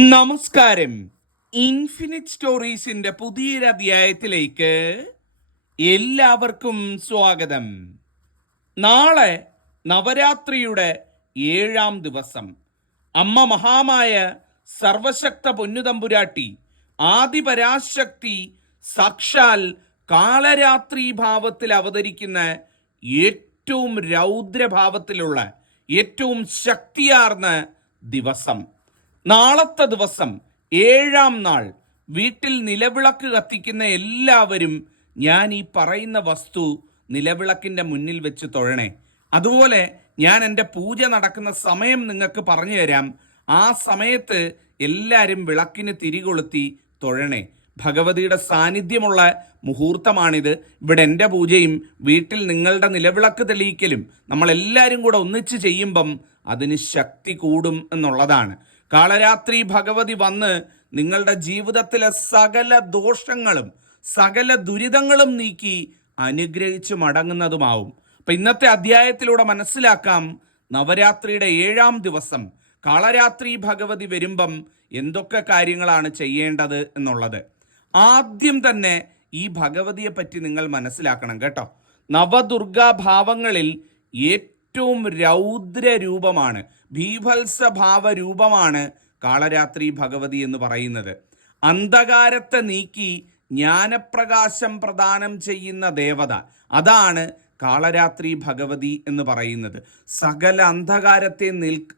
നമസ്കാരം. ഇൻഫിനിറ്റ് സ്റ്റോറീസിന്റെ പുതിയൊരു അധ്യായത്തിലേക്ക് എല്ലാവർക്കും സ്വാഗതം. നാളെ നവരാത്രിയുടെ ഏഴാം ദിവസം. അമ്മ മഹാമായ സർവശക്ത പൊന്നുതമ്പുരാട്ടി ആദിപരാശക്തി സാക്ഷാൽ കാളരാത്രി ഭാവത്തിൽ അവതരിക്കുന്ന ഏറ്റവും രൗദ്രഭാവത്തിലുള്ള ഏറ്റവും ശക്തിയാർന്ന ദിവസം. നാളത്തെ ദിവസം ഏഴാം നാൾ വീട്ടിൽ നിലവിളക്ക് കത്തിക്കുന്ന എല്ലാവരും ഞാൻ ഈ പറയുന്ന വസ്തു നിലവിളക്കിന്റെ മുന്നിൽ വെച്ച് തൊഴണേ. അതുപോലെ ഞാൻ എന്റെ പൂജ നടക്കുന്ന സമയം നിങ്ങൾക്ക് പറഞ്ഞു തരാം. ആ സമയത്ത് എല്ലാവരും വിളക്കിന് തിരികൊളുത്തി തൊഴണേ. ഭഗവതിയുടെ സാന്നിധ്യമുള്ള മുഹൂർത്തമാണിത്. ഇവിടെ എന്റെ പൂജയും വീട്ടിൽ നിങ്ങളുടെ നിലവിളക്ക് തെളിയിക്കലും നമ്മളെല്ലാവരും കൂടെ ഒന്നിച്ച് ചെയ്യുമ്പം അതിന് ശക്തി കൂടും എന്നുള്ളതാണ്. കാളരാത്രി ഭഗവതി വന്ന് നിങ്ങളുടെ ജീവിതത്തിലെ സകല ദോഷങ്ങളും സകല ദുരിതങ്ങളും നീക്കി അനുഗ്രഹിച്ച് മടങ്ങുന്നതുമാവും. അപ്പം ഇന്നത്തെ അധ്യായത്തിലൂടെ മനസ്സിലാക്കാം നവരാത്രിയുടെ ഏഴാം ദിവസം കാളരാത്രി ഭഗവതി വരുമ്പം എന്തൊക്കെ കാര്യങ്ങളാണ് ചെയ്യേണ്ടത് എന്നുള്ളത്. ആദ്യം തന്നെ ഈ ഭഗവതിയെ പറ്റി നിങ്ങൾ മനസ്സിലാക്കണം കേട്ടോ. നവദുർഗാ ഭാവങ്ങളിൽ ഏറ്റവും രൗദ്ര രൂപമാണ് ഭീഭത്സഭാവ രൂപമാണ് കാളരാത്രി ഭഗവതി എന്ന് പറയുന്നത്. അന്ധകാരത്തെ നീക്കി ജ്ഞാനപ്രകാശം പ്രദാനം ചെയ്യുന്ന ദേവത അതാണ് കാളരാത്രി ഭഗവതി എന്ന് പറയുന്നത്. സകല അന്ധകാരത്തെ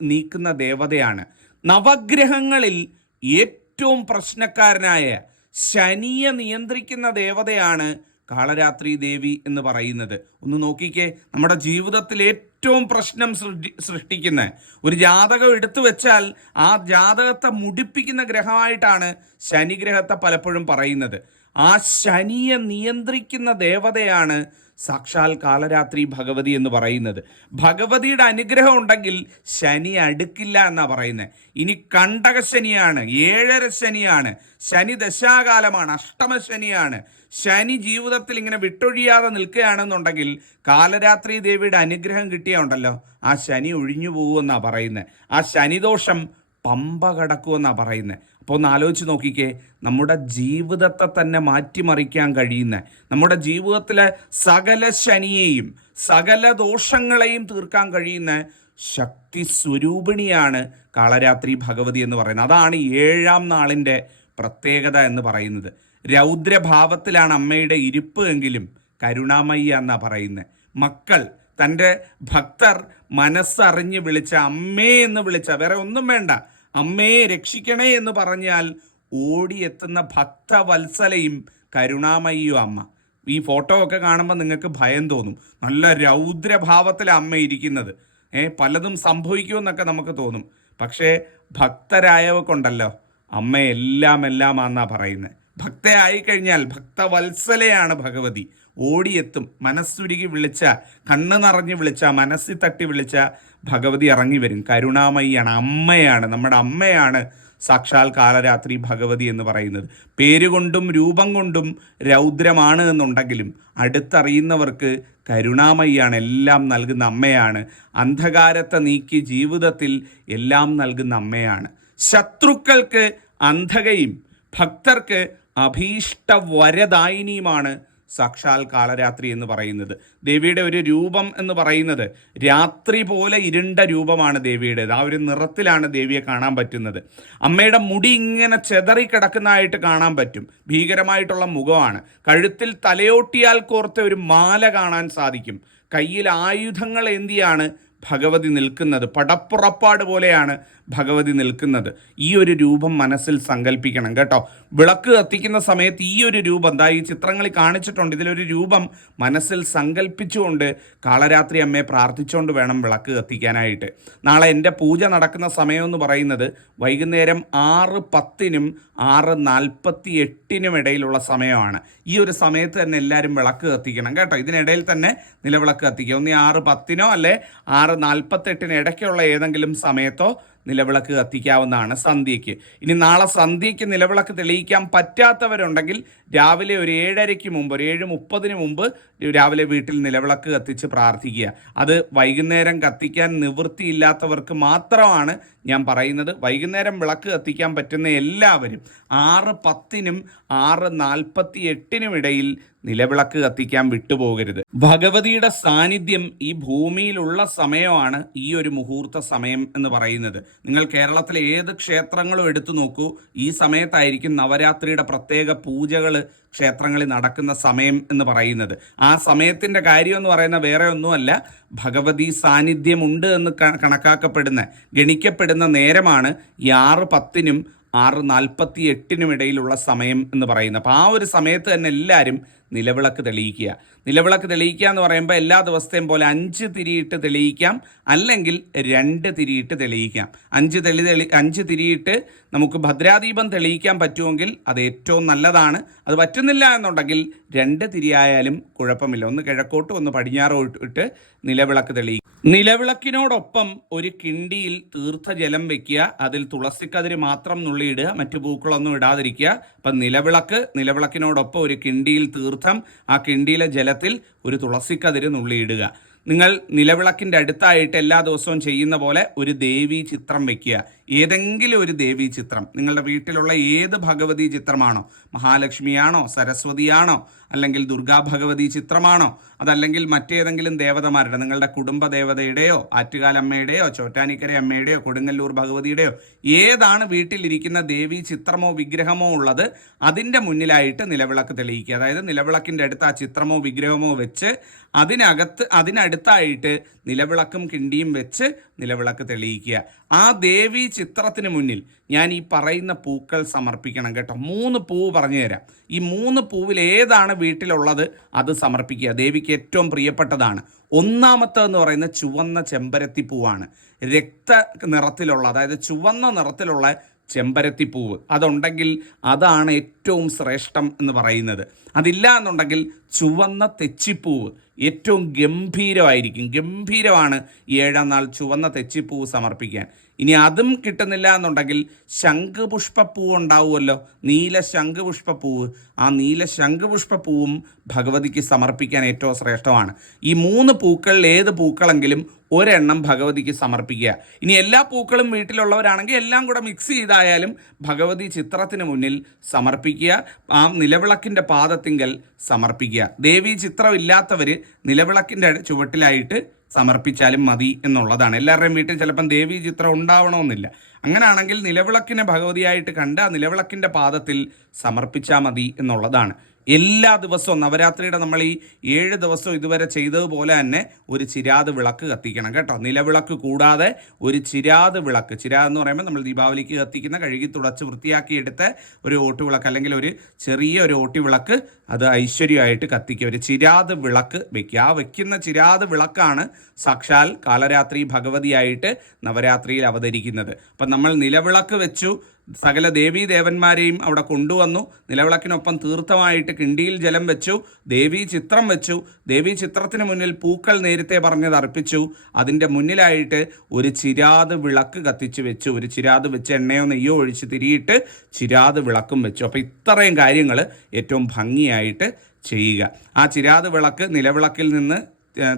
നീക്കുന്ന ദേവതയാണ്. നവഗ്രഹങ്ങളിൽ ഏറ്റവും പ്രശ്നക്കാരനായ ശനിയെ നിയന്ത്രിക്കുന്ന ദേവതയാണ് കാളരാത്രി ദേവി എന്ന് പറയുന്നത്. ഒന്ന് നോക്കിക്കേ നമ്മുടെ ജീവിതത്തിൽ ഏറ്റവും പ്രശ്നം സൃഷ്ടി സൃഷ്ടിക്കുന്ന. ഒരു ജാതകം എടുത്തു വെച്ചാൽ ആ ജാതകത്തെ മുടിപ്പിക്കുന്ന ഗ്രഹമായിട്ടാണ് ശനി ഗ്രഹത്തെ പലപ്പോഴും പറയുന്നത്. ആ ശനിയെ നിയന്ത്രിക്കുന്ന ദേവതയാണ് സാക്ഷാൽ കാലരാത്രി ഭഗവതി എന്ന് പറയുന്നത്. ഭഗവതിയുടെ അനുഗ്രഹം ഉണ്ടെങ്കിൽ ശനി അടുക്കില്ല എന്നാ പറയുന്നത് ഇനി കണ്ടക ശനിയാണ് ഏഴര ശനിയാണ് ശനി ദശാകാലമാണ് അഷ്ടമ ശനിയാണ്. ശനി ജീവിതത്തിൽ ഇങ്ങനെ വിട്ടൊഴിയാതെ നിൽക്കുകയാണെന്നുണ്ടെങ്കിൽ കാലരാത്രി ദേവിയുടെ അനുഗ്രഹം കിട്ടിയ ഉണ്ടല്ലോ ആ ശനി ഒഴിഞ്ഞു പോകുമെന്നാ പറയുന്നത് ആ ശനിദോഷം പമ്പ കടക്കുമെന്നാ പറയുന്നത് അപ്പോൾ ഒന്ന് ആലോചിച്ച് നോക്കിക്കേ. നമ്മുടെ ജീവിതത്തെ തന്നെ മാറ്റിമറിക്കാൻ കഴിയുന്ന നമ്മുടെ ജീവിതത്തിലെ സകല ശനിയെയും സകല ദോഷങ്ങളെയും തീർക്കാൻ കഴിയുന്ന ശക്തി സ്വരൂപിണിയാണ് കാളരാത്രി ഭഗവതി എന്ന് പറയുന്നത്. അതാണ് ഏഴാം നാളിന്റെ പ്രത്യേകത എന്ന് പറയുന്നത്. രൗദ്രഭാവത്തിലാണ് അമ്മയുടെ ഇരിപ്പ് എങ്കിലും കരുണാമയ്യ എന്നാ പറയുന്നത് മക്കൾ തന്റെ ഭക്തർ മനസ്സറിഞ്ഞ് വിളിച്ച അമ്മേ എന്ന് വിളിച്ച വേറെ ഒന്നും വേണ്ട. അമ്മയെ രക്ഷിക്കണേ എന്ന് പറഞ്ഞാൽ ഓടിയെത്തുന്ന ഭക്തവത്സലയും കരുണാമയ്യോ അമ്മ. ഈ ഫോട്ടോ ഒക്കെ കാണുമ്പോൾ നിങ്ങൾക്ക് ഭയം തോന്നും. നല്ല രൗദ്രഭാവത്തിലാണ് അമ്മ ഇരിക്കുന്നത്. ഏ പലതും സംഭവിക്കുമെന്നൊക്കെ നമുക്ക് തോന്നും. പക്ഷേ ഭക്തരായവ കൊണ്ടല്ലോ അമ്മ എല്ലാം എല്ലാം ആന്നാ പറയുന്നത് ഭക്തയായി കഴിഞ്ഞാൽ ഭക്തവത്സലയാണ് ഭഗവതി. ഓടിയെത്തും മനസ്സുരുകി വിളിച്ച കണ്ണ് നിറഞ്ഞ് വിളിച്ച മനസ്സിൽ തട്ടി വിളിച്ച ഭഗവതി ഇറങ്ങി വരും. കരുണാമയ്യാണ് അമ്മയാണ് നമ്മുടെ അമ്മയാണ് സാക്ഷാൽ കാലരാത്രി ഭഗവതി എന്ന് പറയുന്നത്. പേരുകൊണ്ടും രൂപം കൊണ്ടും രൗദ്രമാണ് എന്നുണ്ടെങ്കിലും അടുത്തറിയുന്നവർക്ക് കരുണാമയ്യാണ് എല്ലാം നൽകുന്ന അമ്മയാണ്. അന്ധകാരത്തെ നീക്കി ജീവിതത്തിൽ എല്ലാം നൽകുന്ന അമ്മയാണ്. ശത്രുക്കൾക്ക് അന്ധകയും ഭക്തർക്ക് അഭീഷ്ട വരദായിനിയുമാണ് സാക്ഷാൽ കാളരാത്രി എന്ന് പറയുന്നത്. ദേവിയുടെ ഒരു രൂപം എന്ന് പറയുന്നത് രാത്രി പോലെ ഇരുണ്ട രൂപമാണ് ദേവിയുടേത്. ആ ഒരു നിറത്തിലാണ് ദേവിയെ കാണാൻ പറ്റുന്നത്. അമ്മയുടെ മുടി ഇങ്ങനെ ചെതറി കിടക്കുന്നതായിട്ട് കാണാൻ പറ്റും. ഭീകരമായിട്ടുള്ള മുഖമാണ്. കഴുത്തിൽ തലയോട്ടിയാൽ കോർത്ത ഒരു മാല കാണാൻ സാധിക്കും. കയ്യിൽ ആയുധങ്ങൾ എന്തിയാണ്? ഭഗവതി നിൽക്കുന്നത്. പടപ്പുറപ്പാട് പോലെയാണ് ഭഗവതി നിൽക്കുന്നത്. ഈ ഒരു രൂപം മനസ്സിൽ സങ്കല്പിക്കണം കേട്ടോ. വിളക്ക് കത്തിക്കുന്ന സമയത്ത് ഈ ഒരു രൂപം ദാ ഈ ചിത്രങ്ങളിൽ കാണിച്ചിട്ടുണ്ട്. ഇതിലൊരു രൂപം മനസ്സിൽ സങ്കല്പിച്ചുകൊണ്ട് കാളരാത്രി അമ്മയെ പ്രാർത്ഥിച്ചുകൊണ്ട് വേണം വിളക്ക് കത്തിക്കാനായിട്ട്. നാളെ എന്റെ പൂജ നടക്കുന്ന സമയമെന്ന് പറയുന്നത് വൈകുന്നേരം ആറ് പത്തിനും ആറ് നാൽപ്പത്തി എട്ടിനും ഇടയിലുള്ള സമയമാണ്. ഈ ഒരു സമയത്ത് തന്നെ എല്ലാവരും വിളക്ക് കത്തിക്കണം കേട്ടോ. ഇതിനിടയിൽ തന്നെ നിലവിളക്ക് കത്തിക്കുക. ഒന്ന് ആറ് പത്തിനോ അല്ലെ ആറ് നാൽപ്പത്തെട്ടിന് ഇടയ്ക്കുള്ള ഏതെങ്കിലും സമയത്തോ നിലവിളക്ക് കത്തിക്കാവുന്നതാണ് സന്ധ്യയ്ക്ക്. ഇനി നാളെ സന്ധ്യയ്ക്ക് നിലവിളക്ക് തെളിയിക്കാൻ പറ്റാത്തവരുണ്ടെങ്കിൽ രാവിലെ ഒരു ഏഴരയ്ക്ക് മുമ്പ് ഒരു ഏഴ് മുപ്പതിന് മുമ്പ് രാവിലെ വീട്ടിൽ നിലവിളക്ക് കത്തിച്ച് പ്രാർത്ഥിക്കുക. അത് വൈകുന്നേരം കത്തിക്കാൻ നിവൃത്തിയില്ലാത്തവർക്ക് മാത്രമാണ് ഞാൻ പറയുന്നത്. വൈകുന്നേരം വിളക്ക് കത്തിക്കാൻ പറ്റുന്ന എല്ലാവരും ആറ് പത്തിനും ആറ് നാൽപ്പത്തി എട്ടിനും ഇടയിൽ നിലവിളക്ക് കത്തിക്കാൻ വിട്ടുപോകരുത്. ഭഗവതിയുടെ സാന്നിധ്യം ഈ ഭൂമിയിലുള്ള സമയമാണ് ഈ ഒരു മുഹൂർത്ത സമയം എന്ന് പറയുന്നത്. നിങ്ങൾ കേരളത്തിലെ ഏത് ക്ഷേത്രങ്ങളും എടുത്തു നോക്കൂ. ഈ സമയത്തായിരിക്കും നവരാത്രിയുടെ പ്രത്യേക പൂജകൾ ക്ഷേത്രങ്ങളിൽ നടക്കുന്ന സമയം എന്ന് പറയുന്നത്. ആ സമയത്തിന്റെ കാര്യം എന്ന് പറയുന്ന വേറെ ഒന്നുമല്ല. ഭഗവതി സാന്നിധ്യമുണ്ട് എന്ന് കണക്കാക്കപ്പെടുന്ന ഗണിക്കപ്പെടുന്ന നേരമാണ് ഈ ആറ് പത്തിനും ആറ് നാൽപ്പത്തി എട്ടിനും ഇടയിലുള്ള സമയം എന്ന് പറയുന്നത്. അപ്പോൾ ആ ഒരു സമയത്ത് തന്നെ എല്ലാവരും നിലവിളക്ക് തെളിയിക്കുക. നിലവിളക്ക് തെളിയിക്കുക എന്ന് പറയുമ്പോൾ എല്ലാ ദിവസത്തെയും പോലെ അഞ്ച് തിരിയിട്ട് തെളിയിക്കാം. അല്ലെങ്കിൽ രണ്ട് തിരിയിട്ട് തെളിയിക്കാം. അഞ്ച് തെളി തെളി അഞ്ച് തിരിയിട്ട് നമുക്ക് ഭദ്രാദീപം തെളിയിക്കാൻ പറ്റുമെങ്കിൽ അത് ഏറ്റവും നല്ലതാണ്. അത് പറ്റുന്നില്ല എന്നുണ്ടെങ്കിൽ രണ്ട് തിരിയായാലും കുഴപ്പമില്ല. ഒന്ന് കിഴക്കോട്ട് ഒന്ന് പടിഞ്ഞാറോട്ട് ഇട്ട് നിലവിളക്ക് തെളിയിക്കുക നിലവിളക്കിനോടൊപ്പം ഒരു കിണ്ടിയിൽ തീർത്ഥജലം വെക്കുക. അതിൽ തുളസിക്കതിര് മാത്രം നുള്ളിയിടുക. മറ്റു പൂക്കളൊന്നും ഇടാതിരിക്കുക. അപ്പം നിലവിളക്ക് നിലവിളക്കിനോടൊപ്പം ഒരു കിണ്ടിയിൽ തീർത്ഥം ആ കിണ്ടിയിലെ ജലത്തിൽ ഒരു തുളസിക്കതിര് നുള്ളിയിടുക. നിങ്ങൾ നിലവിളക്കിന്റെ അടുത്തായിട്ട് എല്ലാ ദിവസവും ചെയ്യുന്ന പോലെ ഒരു ദേവീ ചിത്രം വെക്കുക. ഏതെങ്കിലും ഒരു ദേവീ ചിത്രം നിങ്ങളുടെ വീട്ടിലുള്ള ഏത് ഭഗവതി ചിത്രമാണോ മഹാലക്ഷ്മിയാണോ സരസ്വതിയാണോ അല്ലെങ്കിൽ ദുർഗാ ഭഗവതി ചിത്രമാണോ അതല്ലെങ്കിൽ മറ്റേതെങ്കിലും ദേവതമാരുടെ നിങ്ങളുടെ കുടുംബ ദേവതയുടെയോ ആറ്റുകാലമ്മയുടെയോ ചോറ്റാനിക്കര അമ്മയുടെയോ കൊടുങ്ങല്ലൂർ ഭഗവതിയുടെയോ ഏതാണ് വീട്ടിലിരിക്കുന്ന ദേവി ചിത്രമോ വിഗ്രഹമോ ഉള്ളത് അതിന്റെ മുന്നിലായിട്ട് നിലവിളക്ക് തെളിയിക്കുക. അതായത് നിലവിളക്കിന്റെ അടുത്ത് ആ ചിത്രമോ വിഗ്രഹമോ വെച്ച് അതിനകത്ത് അതിനടുത്തായിട്ട് നിലവിളക്കും കിണ്ടിയും വെച്ച് നിലവിളക്ക് തെളിയിക്കുക. ആ ദേവി ചിത്രത്തിന് മുന്നിൽ ഞാൻ ഈ പറയുന്ന പൂക്കൾ സമർപ്പിക്കണം കേട്ടോ. മൂന്ന് പൂവ് പറഞ്ഞു തരാം. ഈ മൂന്ന് പൂവിൽ ഏതാണ് വീട്ടിലുള്ളത് അത് സമർപ്പിക്കുക. ദേവിക്ക് ഏറ്റവും പ്രിയപ്പെട്ടതാണ്. ഒന്നാമത്തെന്ന് പറയുന്ന ചുവന്ന ചെമ്പരത്തി പൂവാണ്. രക്ത നിറത്തിലുള്ള അതായത് ചുവന്ന നിറത്തിലുള്ള ചെമ്പരത്തിപ്പൂവ് അതുണ്ടെങ്കിൽ അതാണ് ഏറ്റവും ശ്രേഷ്ഠം എന്ന് പറയുന്നത്. അതില്ല എന്നുണ്ടെങ്കിൽ ചുവന്ന തെച്ചിപ്പൂവ്. ഏറ്റവും ഗംഭീരമായിരിക്കും. ഗംഭീരമാണ് ഏഴാം നാൾ ചുവന്ന തെച്ചിപ്പൂവ് സമർപ്പിക്കാൻ. ഇനി അതും കിട്ടുന്നില്ല എന്നുണ്ടെങ്കിൽ ശംഖുപുഷ്പപ്പൂവ് ഉണ്ടാവുമല്ലോ. നീല ശംഖുപുഷ്പപ്പൂവ്. ആ നീല ശംഖുപുഷ്പപ്പൂവും ഭഗവതിക്ക് സമർപ്പിക്കാൻ ഏറ്റവും ശ്രേഷ്ഠമാണ്. ഈ മൂന്ന് പൂക്കളിൽ ഏത് പൂക്കളെങ്കിലും ഒരെണ്ണം ഭഗവതിക്ക് സമർപ്പിക്കുക. ഇനി എല്ലാ പൂക്കളും വീട്ടിലുള്ളവരാണെങ്കിൽ എല്ലാം കൂടെ മിക്സ് ചെയ്തായാലും ഭഗവതി ചിത്രത്തിന് മുന്നിൽ സമർപ്പിക്കുക. ആ നിലവിളക്കിന്റെ പാദത്തിങ്കൽ സമർപ്പിക്കുക. ദേവി ചിത്രമില്ലാത്തവർ നിലവിളക്കിന്റെ ചുവട്ടിലായിട്ട് സമർപ്പിച്ചാലും മതി എന്നുള്ളതാണ്. എല്ലാവരുടെയും വീട്ടിൽ ചിലപ്പം ദേവി ചിത്രം ഉണ്ടാവണമെന്നില്ല. അങ്ങനെയാണെങ്കിൽ നിലവിളക്കിനെ ഭഗവതിയായിട്ട് കണ്ട് ആ നിലവിളക്കിന്റെ പാദത്തിൽ സമർപ്പിച്ചാൽ മതി എന്നുള്ളതാണ്. എല്ലാ ദിവസവും നവരാത്രിയുടെ നമ്മൾ ഈ ഏഴ് ദിവസവും ഇതുവരെ ചെയ്തതുപോലെ തന്നെ ഒരു ചിരാത് വിളക്ക് കത്തിക്കണം കേട്ടോ. നിലവിളക്ക് കൂടാതെ ഒരു ചിരാത് വിളക്ക്. ചിരാത് എന്ന് പറയുമ്പോൾ നമ്മൾ ദീപാവലിക്ക് കത്തിക്കുന്ന കഴുകി തുടച്ച് വൃത്തിയാക്കിയെടുത്ത ഒരു ഓട്ടുവിളക്ക് അല്ലെങ്കിൽ ഒരു ചെറിയ ഒരു ഓട്ടിവിളക്ക് അത് ഐശ്വര്യമായിട്ട് കത്തിക്കുക. ഒരു ചിരാത് വിളക്ക് വെക്കുക. ആ വെക്കുന്ന ചിരാത് വിളക്കാണ് സാക്ഷാൽ കാലരാത്രി ഭഗവതിയായിട്ട് നവരാത്രിയിൽ അവതരിക്കുന്നത്. അപ്പം നമ്മൾ നിലവിളക്ക് വെച്ചു സകല ദേവീ ദേവന്മാരെയും അവിടെ കൊണ്ടുവന്നു. നിലവിളക്കിനൊപ്പം തീർത്ഥമായിട്ട് കിണ്ടിയിൽ ജലം വെച്ചു. ദേവീ ചിത്രം വെച്ചു. ദേവീ ചിത്രത്തിന് മുന്നിൽ പൂക്കൾ നേരത്തെ പറഞ്ഞത് അർപ്പിച്ചു. അതിന്റെ മുന്നിലായിട്ട് ഒരു ചിരാത് വിളക്ക് കത്തിച്ചു വെച്ചു. ഒരു ചിരാത് വെച്ച് എണ്ണയോ നെയ്യോ ഒഴിച്ച് തിരിയിട്ട് ചിരാത് വിളക്കും വെച്ചു. അപ്പോൾ ഇത്രയും കാര്യങ്ങൾ ഏറ്റവും ഭംഗിയായിട്ട് ചെയ്യുക. ആ ചിരാത് വിളക്ക് നിലവിളക്കിൽ നിന്ന്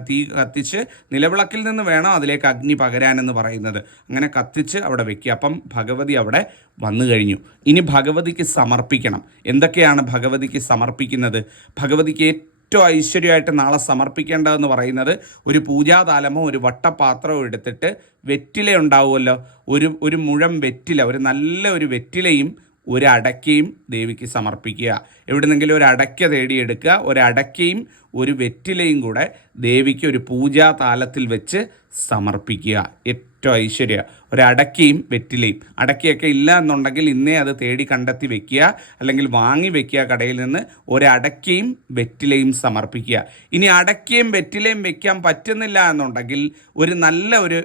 തീ കത്തിച്ച് നിലവിളക്കിൽ നിന്ന് വേണം അതിലേക്ക് അഗ്നി പകരാനെന്ന് പറയുന്നത്. അങ്ങനെ കത്തിച്ച് അവിടെ വെക്കുക. അപ്പം ഭഗവതി അവിടെ വന്നു കഴിഞ്ഞു. ഇനി ഭഗവതിക്ക് സമർപ്പിക്കണം. എന്തൊക്കെയാണ് ഭഗവതിക്ക് സമർപ്പിക്കുന്നത്? ഭഗവതിക്ക് ഏറ്റവും ഐശ്വര്യമായിട്ട് നാളെ സമർപ്പിക്കേണ്ടതെന്ന് പറയുന്നത് ഒരു പൂജാതാലമോ ഒരു വട്ടപാത്രമോ എടുത്തിട്ട് വെറ്റില ഉണ്ടാവുമല്ലോ. ഒരു ഒരു മുഴം വെറ്റില ഒരു നല്ല ഒരു വെറ്റിലയും ഒരു അടക്കയും ദേവിക്ക് സമർപ്പിക്കുക. എവിടുന്നെങ്കിലും ഒരു അടയ്ക്ക തേടിയെടുക്കുക. ഒരടക്കയും ഒരു വെറ്റിലയും കൂടെ ദേവിക്ക് ഒരു പൂജാ താലത്തിൽ വെച്ച് സമർപ്പിക്കുക. ഏറ്റവും ഐശ്വര്യ. ഒരടക്കയും വെറ്റിലയും. അടക്കയൊക്കെ ഇല്ല എന്നുണ്ടെങ്കിൽ ഇന്നേ അത് തേടി കണ്ടെത്തി വെക്കുക. അല്ലെങ്കിൽ വാങ്ങി വെക്കുക കടയിൽ നിന്ന് ഒരടക്കയും വെറ്റിലയും സമർപ്പിക്കുക. ഇനി അടക്കയും വെറ്റിലയും വെക്കാൻ പറ്റുന്നില്ല എന്നുണ്ടെങ്കിൽ ഒരു നല്ല ഒരു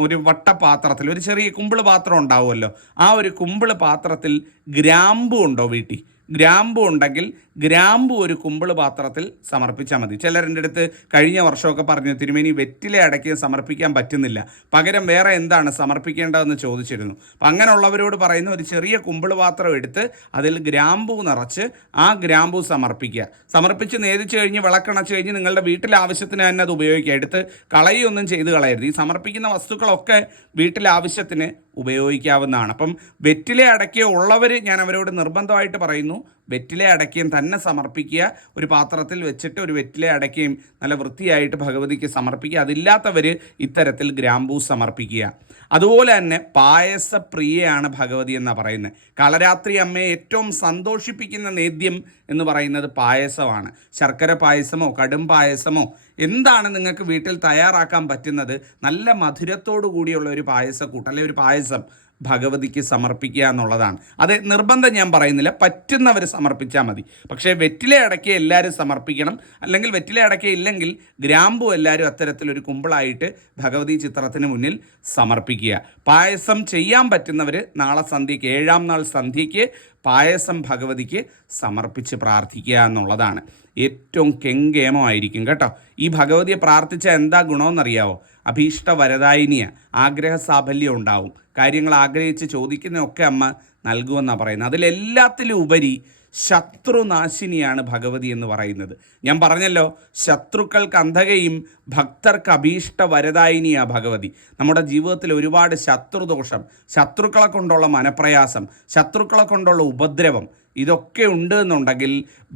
ഒരു വട്ടപാത്രത്തിൽ ഒരു ചെറിയ കുമ്പിൾ പാത്രം ഉണ്ടാവുമല്ലോ. ആ ഒരു കുമ്പിൾ പാത്രത്തിൽ ഗ്രാമ്പു ഉണ്ടോ വീട്ടിൽ? ഗ്രാമ്പു ഉണ്ടെങ്കിൽ ഗ്രാമ്പു ഒരു കുമ്പിൾ പാത്രത്തിൽ സമർപ്പിച്ചാൽ മതി. ചിലരുടെ അടുത്ത് കഴിഞ്ഞ വർഷമൊക്കെ പറഞ്ഞു തിരുമേനി വെറ്റില അടയ്ക്ക് സമർപ്പിക്കാൻ പറ്റുന്നില്ല. പകരം വേറെ എന്താണ് സമർപ്പിക്കേണ്ടതെന്ന് ചോദിച്ചിരുന്നു. അപ്പം അങ്ങനെയുള്ളവരോട് പറയുന്ന ഒരു ചെറിയ കുമ്പിൾ പാത്രം എടുത്ത് അതിൽ ഗ്രാമ്പു നിറച്ച് ആ ഗ്രാമ്പു സമർപ്പിക്കുക. സമർപ്പിച്ച് നേദിച്ചു കഴിഞ്ഞ് വിളക്കണച്ച് കഴിഞ്ഞ് നിങ്ങളുടെ വീട്ടിലെ ആവശ്യത്തിന് തന്നെ അത് ഉപയോഗിക്കുക. എടുത്ത് കളയൊന്നും ചെയ്ത് കളയരുത്. ഈ സമർപ്പിക്കുന്ന വസ്തുക്കളൊക്കെ വീട്ടിലെ ആവശ്യത്തിന് ഉപയോഗിക്കാവുന്നതാണ്. അപ്പം വെറ്റിലെ അടക്കിയ ഉള്ളവർ ഞാൻ അവരോട് നിർബന്ധമായിട്ട് പറയുന്നു. വെറ്റിലെ അടയ്ക്കയും തന്നെ സമർപ്പിക്കുക. ഒരു പാത്രത്തിൽ വെച്ചിട്ട് ഒരു വെറ്റില അടയ്ക്കയും നല്ല വൃത്തിയായിട്ട് ഭഗവതിക്ക് സമർപ്പിക്കുക. അതില്ലാത്തവർ ഇത്തരത്തിൽ ഗ്രാമ്പൂ സമർപ്പിക്കുക. അതുപോലെ തന്നെ പായസപ്രിയയാണ് ഭഗവതി എന്ന് പറയുന്നത്. കാളരാത്രി അമ്മയെ ഏറ്റവും സന്തോഷിപ്പിക്കുന്ന നേദ്യം എന്ന് പറയുന്നത് പായസമാണ്. ശർക്കര പായസമോ കടും പായസമോ എന്താണ് നിങ്ങൾക്ക് വീട്ടിൽ തയ്യാറാക്കാൻ പറ്റുന്നത്? നല്ല മധുരത്തോടു കൂടിയുള്ള ഒരു പായസക്കൂട്ട് അല്ലെങ്കിൽ ഒരു പായസം. ഭഗവതിക്ക് സമർപ്പിക്കുക എന്നുള്ളതാണ്. അത് നിർബന്ധം ഞാൻ പറയുന്നില്ല. പറ്റുന്നവർ സമർപ്പിച്ചാൽ മതി. പക്ഷേ വെറ്റില അടയ്ക്ക എല്ലാവരും സമർപ്പിക്കണം. അല്ലെങ്കിൽ വെറ്റില അടയ്ക്ക ഇല്ലെങ്കിൽ ഗ്രാമ്പു എല്ലാവരും അത്തരത്തിലൊരു കുമ്പിളായിട്ട് ഭഗവതി ചിത്രത്തിന് മുന്നിൽ സമർപ്പിക്കുക. പായസം ചെയ്യാൻ പറ്റുന്നവർ നാളെ സന്ധ്യയ്ക്ക് ഏഴാം നാൾ സന്ധ്യയ്ക്ക് പായസം ഭഗവതിക്ക് സമർപ്പിച്ച് പ്രാർത്ഥിക്കുക എന്നുള്ളതാണ്. ഏറ്റവും കെങ്കേമമായിരിക്കും കേട്ടോ. ഈ ഭഗവതിയെ പ്രാർത്ഥിച്ച എന്താ ഗുണമെന്നറിയാവോ? അഭീഷ്ട വരദായിനിയ ആഗ്രഹ സാഫല്യം ഉണ്ടാവും. കാര്യങ്ങൾ ആഗ്രഹിച്ച് ചോദിക്കുന്നതൊക്കെ അമ്മ നൽകുമെന്നാണ് പറയുന്നത്. അതിലെല്ലാത്തിലും ഉപരി ശത്രുനാശിനിയാണ് ഭഗവതി എന്ന് പറയുന്നത്. ഞാൻ പറഞ്ഞല്ലോ ശത്രുക്കൾക്ക് അന്ധകയും ഭക്തർക്ക് അഭീഷ്ട വരദായിനിയാ ഭഗവതി. നമ്മുടെ ജീവിതത്തിൽ ഒരുപാട് ശത്രുദോഷം ശത്രുക്കളെ കൊണ്ടുള്ള മനപ്രയാസം ശത്രുക്കളെ കൊണ്ടുള്ള ഉപദ്രവം ഇതൊക്കെ ഉണ്ട് എന്നുണ്ടെങ്കിൽ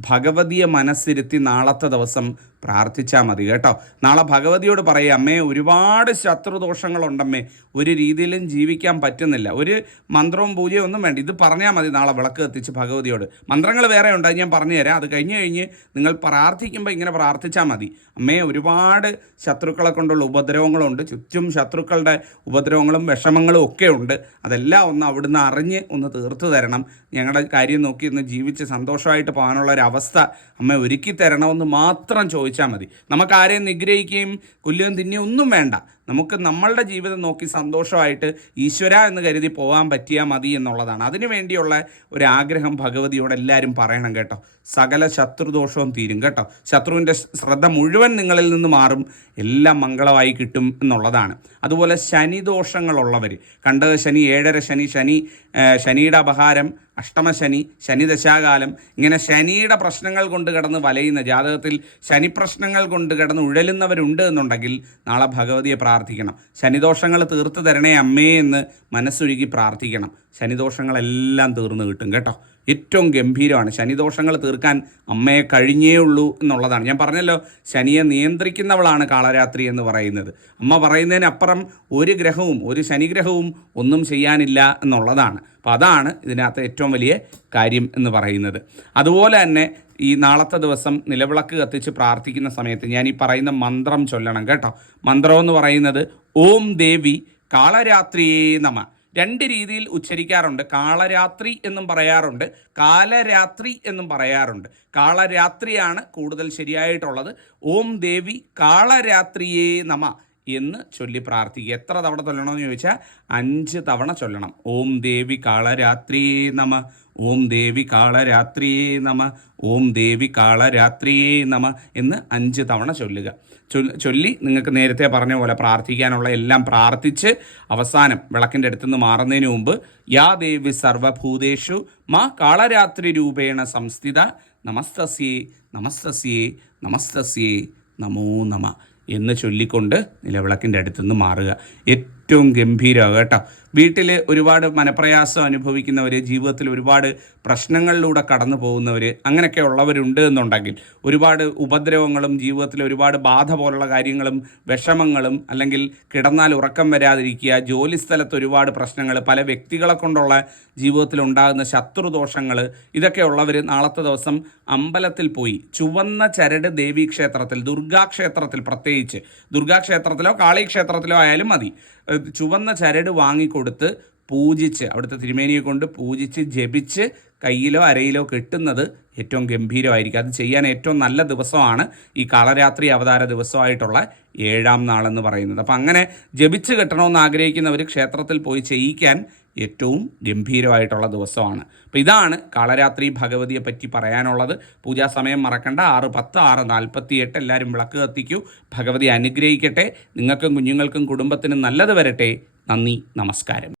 ഭഗവതിയെ മനസ്സിരുത്തി നാളത്തെ ദിവസം പ്രാർത്ഥിച്ചാൽ മതി കേട്ടോ. നാളെ ഭഗവതിയോട് പറയുക അമ്മേ ഒരുപാട് ശത്രുദോഷങ്ങളുണ്ടമ്മേ. ഒരു രീതിയിലും ജീവിക്കാൻ പറ്റുന്നില്ല. ഒരു മന്ത്രവും പൂജയും ഒന്നും വേണ്ട. ഇത് പറഞ്ഞാൽ മതി നാളെ വിളക്ക് കത്തിച്ച് ഭഗവതിയോട്. മന്ത്രങ്ങൾ വേറെ ഉണ്ട് ഞാൻ പറഞ്ഞു തരാം. അത് കഴിഞ്ഞ് കഴിഞ്ഞ് നിങ്ങൾ പ്രാർത്ഥിക്കുമ്പോൾ ഇങ്ങനെ പ്രാർത്ഥിച്ചാൽ മതി. അമ്മേ ഒരുപാട് ശത്രുക്കളെ കൊണ്ടുള്ള ഉപദ്രവങ്ങളുണ്ട്. ചുറ്റും ശത്രുക്കളുടെ ഉപദ്രവങ്ങളും വിഷമങ്ങളും ഒക്കെ ഉണ്ട്. അതെല്ലാം ഒന്ന് അവിടുന്ന് അറിഞ്ഞ് ഒന്ന് തീർത്തു തരണം. ഞങ്ങളുടെ കാര്യം നോക്കി ഒന്ന് ജീവിച്ച് സന്തോഷമായിട്ട് പോകാനുള്ള ഒരു അവസ്ഥ അമ്മ ഒരുക്കി തരണമെന്ന് മാത്രം ചോദിച്ചാൽ മതി. നമുക്ക് ആരെയും നിഗ്രഹിക്കുകയും കുല്യവും തിന്നുകയും ഒന്നും വേണ്ട. നമുക്ക് നമ്മളുടെ ജീവിതം നോക്കി സന്തോഷമായിട്ട് ഈശ്വര എന്ന് കരുതി പോകാൻ പറ്റിയാൽ മതി എന്നുള്ളതാണ്. അതിനു വേണ്ടിയുള്ള ഒരു ആഗ്രഹം ഭഗവതിയോട് എല്ലാവരും പറയണം കേട്ടോ. സകല ശത്രുദോഷവും തീരും കേട്ടോ. ശത്രുവിന്റെ ശ്രദ്ധ മുഴുവൻ നിങ്ങളിൽ നിന്ന് മാറും. എല്ലാം മംഗളമായി കിട്ടും എന്നുള്ളതാണ്. അതുപോലെ ശനിദോഷങ്ങളുള്ളവർ. കണ്ടക ശനി ഏഴര ശനി ശനി ശനിയുടെ അപഹാരം അഷ്ടമശനി ശനി ദശാകാലം. ഇങ്ങനെ ശനിയുടെ പ്രശ്നങ്ങൾ കൊണ്ട് കിടന്ന് വലയുന്ന ജാതകത്തിൽ ശനി പ്രശ്നങ്ങൾ കൊണ്ട് കിടന്ന് ഉഴലുന്നവരുണ്ട് എന്നുണ്ടെങ്കിൽ നാളെ ഭഗവതിയെ പ്രാർത്ഥിക്കണം. ശനിദോഷങ്ങൾ തീർത്ത് തരണേ അമ്മേ എന്ന് മനസ്സൊരുക്കി പ്രാർത്ഥിക്കണം. ശനിദോഷങ്ങളെല്ലാം തീർന്നു കിട്ടും കേട്ടോ. ഏറ്റവും ഗംഭീരമാണ്. ശനിദോഷങ്ങൾ തീർക്കാൻ അമ്മയെ കഴിഞ്ഞേ ഉള്ളൂ എന്നുള്ളതാണ്. ഞാൻ പറഞ്ഞല്ലോ ശനിയെ നിയന്ത്രിക്കുന്നവളാണ് കാളരാത്രി എന്ന് പറയുന്നത്. അമ്മ പറയുന്നതിനപ്പുറം ഒരു ഗ്രഹവും ഒരു ശനിഗ്രഹവും ഒന്നും ചെയ്യാനില്ല എന്നുള്ളതാണ്. അപ്പോൾ അതാണ് ഇതിനകത്ത് ഏറ്റവും വലിയ കാര്യം എന്ന് പറയുന്നത്. അതുപോലെ തന്നെ ഈ നാളത്തെ ദിവസം നിലവിളക്ക് കത്തിച്ച് പ്രാർത്ഥിക്കുന്ന സമയത്ത് ഞാൻ ഈ പറയുന്ന മന്ത്രം ചൊല്ലണം കേട്ടോ. മന്ത്രം എന്ന് പറയുന്നത് ഓം ദേവി കാളരാത്രിയേ നമ. രണ്ട് രീതിയിൽ ഉച്ചരിക്കാറുണ്ട്. കാളരാത്രി എന്നും പറയാറുണ്ട്. കാലരാത്രി എന്നും പറയാറുണ്ട്. കാളരാത്രിയാണ് കൂടുതൽ ശരിയായിട്ടുള്ളത്. ഓം ദേവി കാളരാത്രിയേ നമ. എന്ന് ചൊല്ലി പ്രാർത്ഥിക്കുക. എത്ര തവണ ചൊല്ലണമെന്ന് ചോദിച്ചാൽ അഞ്ച് തവണ ചൊല്ലണം. ഓം ദേവി കാളരാത്രി നമ. ഓം ദേവി കാളരാത്രി നമ. ഓം ദേവി കാളരാത്രി നമ എന്ന് അഞ്ച് തവണ ചൊല്ലുക. ചൊല്ലി നിങ്ങൾക്ക് നേരത്തെ പറഞ്ഞ പോലെ പ്രാർത്ഥിക്കാനുള്ള എല്ലാം പ്രാർത്ഥിച്ച് അവസാനം വിളക്കിന്റെ അടുത്തുനിന്ന് മാറുന്നതിന് മുമ്പ് യാ ദേവി സർവഭൂതേഷു മാ കാളരാത്രി രൂപേണ സംസ്ഥിത. നമസ്തസ്യേ നമസ്തസ്യേ നമസ്തസ്യേ നമോ നമ. എന്ന് ചൊല്ലിക്കൊണ്ട് നിലവിളക്കിന്റെ അടുത്തുനിന്ന് മാറുക. ഏറ്റവും ഗംഭീരമാണ് കേട്ടോ. വീട്ടിൽ ഒരുപാട് മനപ്രയാസം അനുഭവിക്കുന്നവർ ജീവിതത്തിൽ ഒരുപാട് പ്രശ്നങ്ങളിലൂടെ കടന്നു പോകുന്നവർ അങ്ങനെയൊക്കെ ഉള്ളവരുണ്ട് എന്നുണ്ടെങ്കിൽ ഒരുപാട് ഉപദ്രവങ്ങളും ജീവിതത്തിൽ ഒരുപാട് ബാധ പോലുള്ള കാര്യങ്ങളും വിഷമങ്ങളും അല്ലെങ്കിൽ കിടന്നാൽ ഉറക്കം വരാതിരിക്കുക ജോലി സ്ഥലത്ത് ഒരുപാട് പ്രശ്നങ്ങൾ പല വ്യക്തികളെ കൊണ്ടുള്ള ജീവിതത്തിൽ ഉണ്ടാകുന്ന ശത്രുദോഷങ്ങൾ ഇതൊക്കെ ഉള്ളവർ നാളത്തെ ദിവസം അമ്പലത്തിൽ പോയി ചുവന്ന ചരട് ദേവീ ക്ഷേത്രത്തിൽ ദുർഗാക്ഷേത്രത്തിൽ പ്രത്യേകിച്ച് ദുർഗാക്ഷേത്രത്തിലോ കാളി ക്ഷേത്രത്തിലോ ആയാലും മതി. ചുവന്ന ചരട് വാങ്ങിക്കൊടുത്ത് പൂജിച്ച് അവിടുത്തെ തിരുമേനിയെ കൊണ്ട് പൂജിച്ച് ജപിച്ച് കയ്യിലോ അരയിലോ കെട്ടുന്നത് ഏറ്റവും ഗംഭീരമായിരിക്കും. അത് ചെയ്യാൻ ഏറ്റവും നല്ല ദിവസമാണ് ഈ കാളരാത്രി അവതാര ദിവസമായിട്ടുള്ള ഏഴാം നാളെന്ന് പറയുന്നത്. അപ്പം അങ്ങനെ ജപിച്ച് കെട്ടണമെന്ന് ആഗ്രഹിക്കുന്നവർ ക്ഷേത്രത്തിൽ പോയി ചെയ്യിക്കാൻ ഏറ്റവും ഗംഭീരമായിട്ടുള്ള ദിവസമാണ്. അപ്പോൾ ഇതാണ് കാളരാത്രി ഭഗവതിയെ പറ്റി പറയാനുള്ളത്. പൂജാ സമയം മറക്കണ്ട. ആറ് പത്ത് ആറ് നാൽപ്പത്തി എട്ട് എല്ലാവരും വിളക്ക് കത്തിക്കൂ. ഭഗവതി അനുഗ്രഹിക്കട്ടെ. നിങ്ങൾക്കും കുഞ്ഞുങ്ങൾക്കും കുടുംബത്തിനും നല്ലത് വരട്ടെ. നന്ദി നമസ്കാരം.